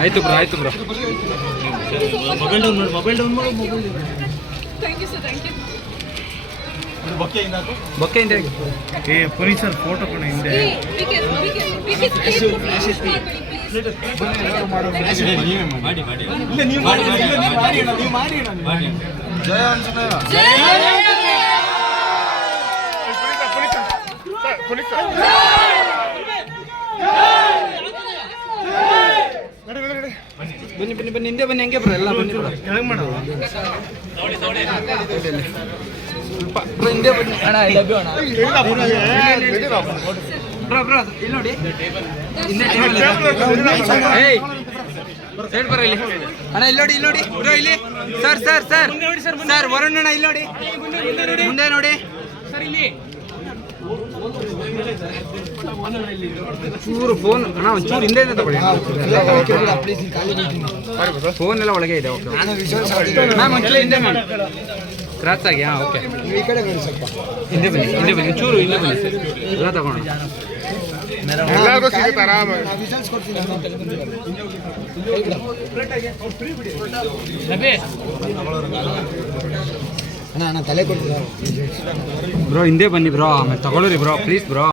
ಆಯ್ತು ಬ್ರೋ ಆಯ್ತು bro. Mobile down ಮಾಡಿ ಮೊಬೈಲ್ ಡೌನ್ ಮಾಡಿ mobile thank you sir thank you ಬೊಕ್ಕೆಯಿಂದ ಏ ಪುನೀತ್ ಸರ್ ಫೋಟೋ ಕಣ ಹಿಂದೆ. ಮಾಡಿ ಮಾಡಿ ಜಯ ಆಂಜನೇಯ ಬನ್ನಿ ಬನ್ನಿ ಬನ್ನಿ ಹಿಂದೆ ಬನ್ನಿ ಹಂಗೆ ಬ್ರ ಎಲ್ಲ ಬನ್ನಿ ಬ್ರೋ ಕೆಳಗೆ ಮಾಡೋದು ಸ್ವಲ್ಪ ಹಿಂದೆ ಬನ್ನಿ. ಅಣ್ಣ ಡಬ್ಬಿ ಅಣ್ಣ. ಬ್ರೋ ಬ್ರೋ ಇಲ್ಲಿ ನೋಡಿ. ಹಿಂದೆ ಇದೆ. ಏಯ್ ಸೈಡ್ ಬರ ಇಲ್ಲಿ. ಅಣ್ಣ ಇಲ್ಲಿ ನೋಡಿ ಇಲ್ಲಿ ನೋಡಿ. ಬ್ರೋ ಇಲ್ಲಿ. Sir sir sir. Sir Varun ಅಣ್ಣ ಇಲ್ಲಿ ನೋಡಿ. ಮುಂದೆ ನೋಡಿ ಚೂರು ಫೋನ್ ಅಣ್ಣ ಒಂಚೂರು ಹಿಂದೆ ತಗೊಳ್ಳಿ. ಫೋನ್ ಎಲ್ಲ ಒಳಗೆ ಇದೆ ಓಕೆ ಮ್ಯಾಮ್ ಒಂಚೂರು ಹಿಂದೆ ಮಾಡಿ. ಕ್ರಾಸ್ ಆಗಿ ಹಾಂ ಓಕೆ ಈ ಕಡೆ ಬನ್ನಿ ಸ್ವಲ್ಪ ಹಿಂದೆ ಬನ್ನಿ ಹಿಂದೆ ಬನ್ನಿ ಚೂರು ಹಿಂದೆ ಬನ್ನಿ. ಎಲ್ಲ ತಗೋಣ ಎಲ್ಲರಿಗೂ ಸಿಗುತ್ತೆ ಆರಾಮಾಗಿ. ವಿಷಲ್ಸ್ ಕೊಡ್ತೀನಿ ಅಣ್ಣ ಅಣ್ಣ ತಲೆ ಕೊಡ್ತೀರಾ? ಬ್ರೋ ಹಿಂದೆ ಬನ್ನಿ ಬ್ರೋ ಆಮೇಲೆ ತಗೊಳ್ಳಿ ಬ್ರೋ ಪ್ಲೀಸ್ ಬ್ರೋ